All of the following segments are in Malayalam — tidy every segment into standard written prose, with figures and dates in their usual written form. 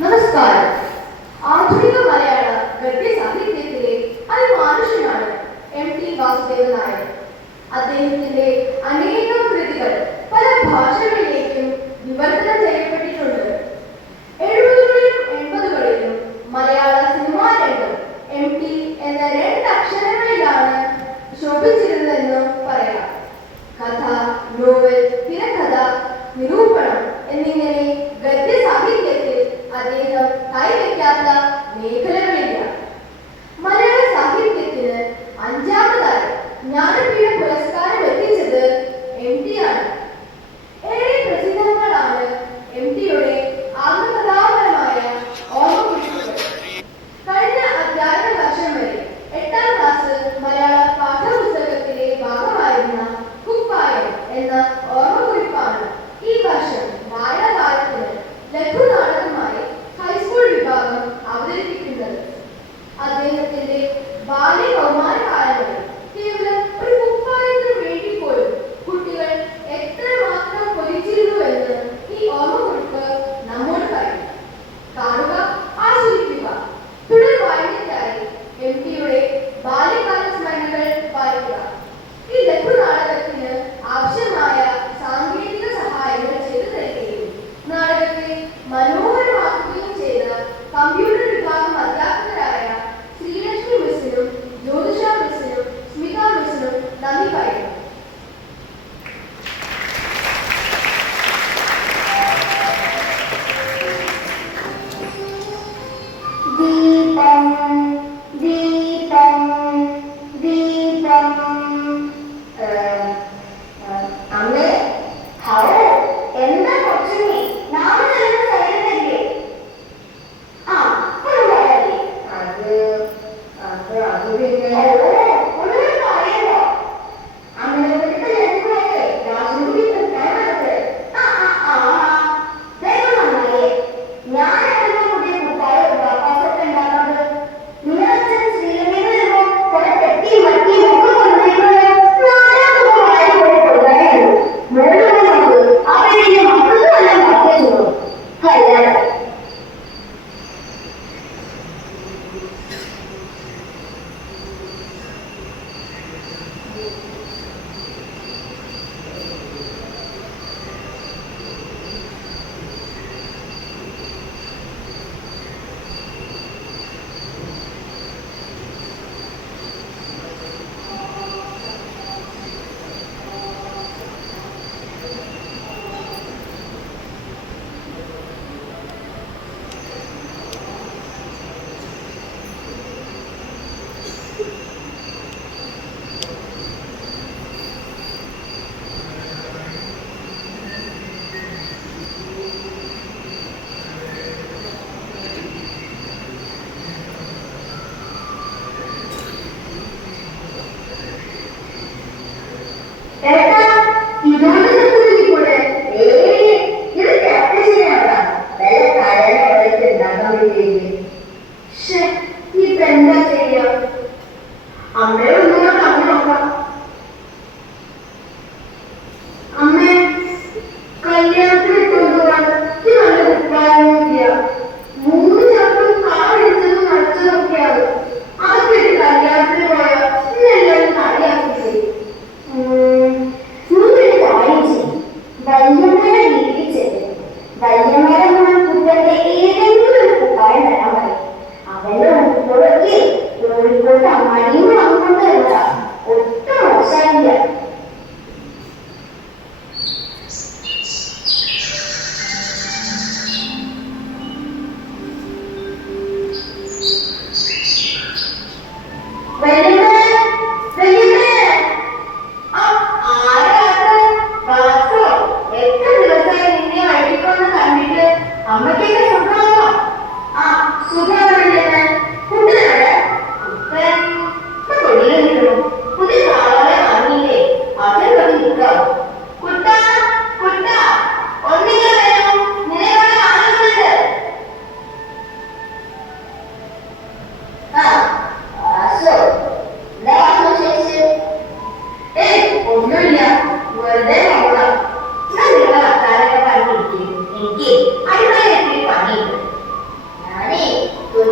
നമസ്കാരം. ആധുനിക മലയാള ഗദ്യ സാഹിത്യത്തിലെ അതിമാനുഷ്യനാണ് MT വാസുദേവൻ നായർ. അദ്ദേഹത്തിന്റെ അനേകം കൃതികൾ പല ഭാഷകളിലേക്കും വിവർത്തനം ചെയ്യപ്പെട്ടിട്ടുണ്ട്. 70കളിലും 80കളിലും മലയാള സിനിമാ രംഗം MT എന്ന രണ്ടക്ഷരങ്ങളിലാണ് ശോഭിച്ചിരുന്നതെന്ന് പറയാം. കഥ, നോവൽ, തിരക്കഥ, നിരൂപണം എന്നിങ്ങനെ ഗദ്യ സാഹിത്യത്തിൽ അദ്ദേഹം കൈവയ്ക്കാത്ത മേഖലകളില്ല. മലയാള സാഹിത്യത്തിന് 5ാമതായി ജ്ഞാനപീഠ പുരസ്കാരം എത്തിച്ചത് MT ആണ്. ഏറെ പ്രസിദ്ധങ്ങളാണ് MTയുടെ ആത്മകഥാപരമായ ഓർമ്മക്കുറിപ്പുകൾ. കഴിഞ്ഞ അധ്യയന വർഷം വരെ 8ാം ക്ലാസ് മലയാള പാഠപുസ്തകത്തിലെ ഭാഗമായിരുന്ന കുപ്പായം എന്ന ഓർമ്മക്കുറിപ്പാണ് ഈ വർഷം വായനകാലത്തിന് ലഘുനാടകമായി ഹൈസ്കൂൾ വിഭാഗം അവതരിപ്പിക്കുന്നത്. അദ്ദേഹത്തിന്റെ ബാല്യകൗമാരകാലങ്ങളിൽ കേവലം ഒരു കുപ്പായത്തിനു വേണ്ടി പോലും കുട്ടികൾ എത്രമാത്രം കൊതിച്ചിരുന്നുവെന്ന് ഈ ഓർമ്മക്കുറിപ്പ് നമ്മോട് പറയും. കാണുക, ആസ്വദിക്കുക. തുടർ വായനയ്ക്കായി MTയുടെ ബാല്യകാല സ്മരണകൾ വായിക്കുക. ഈ ലഘുനാടകത്തിന് ആവശ്യമായ സാങ്കേതിക സഹായങ്ങൾ ചെയ്തു തരികയും നാടകത്തെ മനോഹരമാക്കുകയും ചെയ്ത കമ്പ്യൂട്ടർ വിഭാഗം അധ്യാപകരായ ശ്രീലക്ഷ്മി മിസ്സിനും ജ്യോതിഷ മിസ്സിനും സ്മിത മിസ്സിനും നന്ദി പറയുന്നു.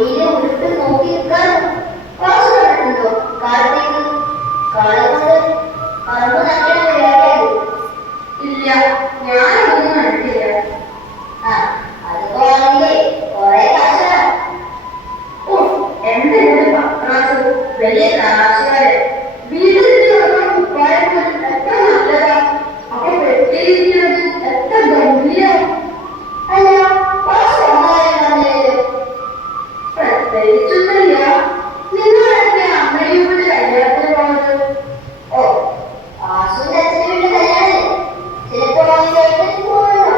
ജോലിയിലെ ഉരുട്ട് നോക്കി നിൽക്കാനോ ക്ലാസ് കണ്ടിട്ടുണ്ടോ കാലത്തേക്ക് കാലത്തോട് പറമ്പ് നഷ്ടം വരാതെ ഇല്ല, ഞാനൊന്നും കണ്ടിട്ടില്ല. ആ അതിപ്പോ ആണെങ്കിലേ കുറെ കാശാ. ഓ, എന്തെങ്കിലും പത്രാസ് വലിയ കാശുകാര് വീട്ടിൽ കുപ്പായം പോലും എത്ര നല്ലതാ. അപ്പൊ പെട്ടിയിരിക്കുന്നത് എത്ര ഗംഭീരം. അല്ല ക്ലാസ് വന്നാലോ പ്രത്യേകിച്ചൊന്നുമില്ല. നിങ്ങളൊക്കെ അമ്മയും കൂടി കല്യാണത്തിന് പോകുന്നത്? ഓ ആസുവിന്റെ അച്ഛന്റെ വീട്ടിൽ കല്യാണല്ലേ ചിലപ്പോ വാങ്ങിക്കായിട്ട് പോകുമല്ലോ.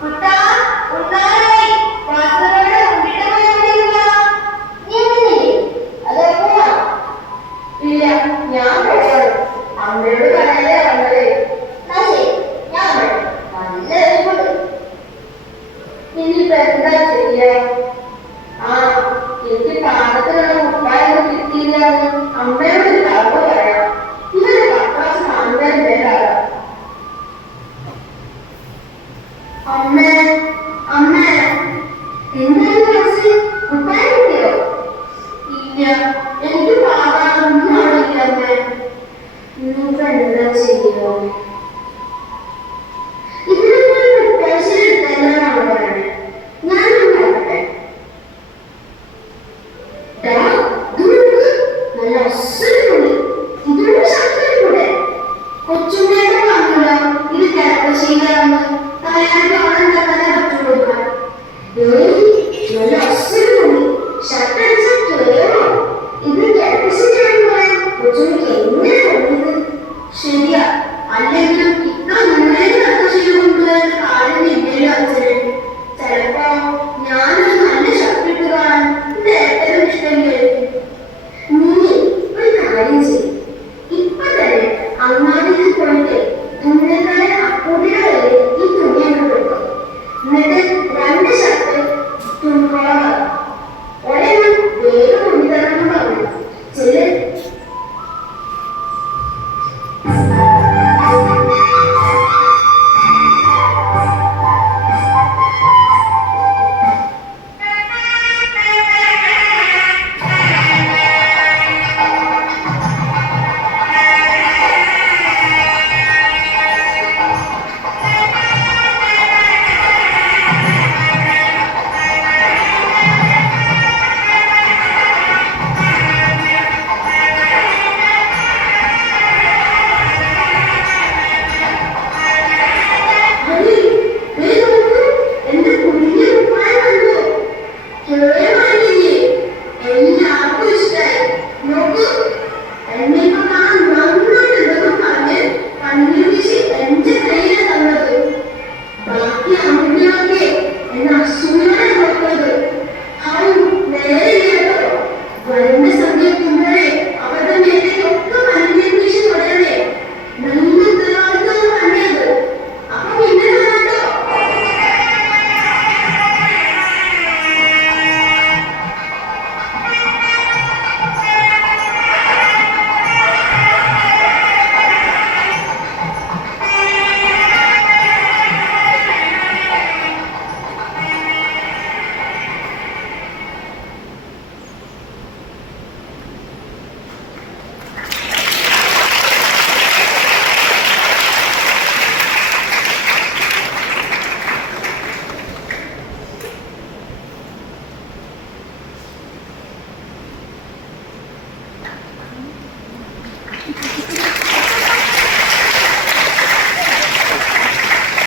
കുട്ടാ, ഉണ്ണാനായി. ക്ലാസ്സുകാരുടെ മുന്നിട്ട് പോയിരിക്കുക. നീ എങ്ങനെയല്ലേ അത് എപ്പോഴാണോ? ഇല്ല, ഞാൻ പോകണം. അമ്മയോട് പറയാനേ വന്നതേ. എന്നാ ശരി ഞാൻ വരാം. നല്ല വിഷമുണ്ട്. ഇനിയിപ്പോ എന്താ ചെയ്യാ? ആ, എനിക്ക് പാകത്തിനുള്ള കുപ്പായൊന്നും കിട്ടിയില്ലാന്ന് അമ്മയോട് ഒരു കഥ പറയാം. ഇവരെ പത്രാസ് കാണുന്നതിന് പേരാണ്. അമ്മേ, അമ്മേ, എന്തായാലും ക്ലാസ് കുപ്പായം കിട്ടിയോ? ഇല്ല, എനിക്ക് പാകാനൊന്നും അറിയില്ല അമ്മേ. ഇനിയിപ്പോ എന്താ ചെയ്യോ? ഇതിനൊക്കെ പ്രിപ്പറേഷൻ എടുത്തല്ലോന്നാണ് പറയുന്നത്. ഞാനൊന്നും നോക്കട്ടെ. നല്ല അസുഖമുണ്ട്. ഇതിനോട് ശക്തിക്കൂടെ? കൊച്ചുമ്മയുടെ പറഞ്ഞല്ലോ ഇത് കിടക്കശീലാണെന്ന്. തലയാറ് കാണുണ്ടാക്കാനേ പറ്റുള്ളൂ. നല്ല അസുഖമുണ്ട്. ഷർട്ടടിച്ച കേറോ? ഇത് കിടക്കശീലാണെന്ന് പറയാൻ കൊച്ചുമ്മയ്ക്ക് എങ്ങനെ തോന്നുന്നത്? ശരിയാ, അല്ലെങ്കിലും ഇത്ര നന്നായി കിടക്കശീലം കൊണ്ടുവരുന്ന കാര്യമില്ലല്ലോ അച്ഛന്. ചിലപ്പോ ഞാനൊരു നല്ല ഷർട്ട് ഇട്ട് കാണാൻ എന്റെ ഏറ്റവും ഇഷ്ടമില്ലായിരിക്കും. നീ ഒരു കാര്യം ചെയ്യും. ഇപ്പൊ തന്നെ അങ്ങാടിയിൽ പോയിട്ട് തുന്നൽക്കാരെ അപ്പൂട്ടിയുടെ കയ്യിൽ ഈ തുണി അങ്ങ് കൊടുക്കും. എന്നിട്ട് 2 ഷർട്ട് തുണിക്കോളം ഒരെണ്ണം വേഗം തുണിതരണം പറഞ്ഞു ചെല്ല്. ബാക്കി അമ്മയൊക്കെ എന്നെ അസൂയാണ്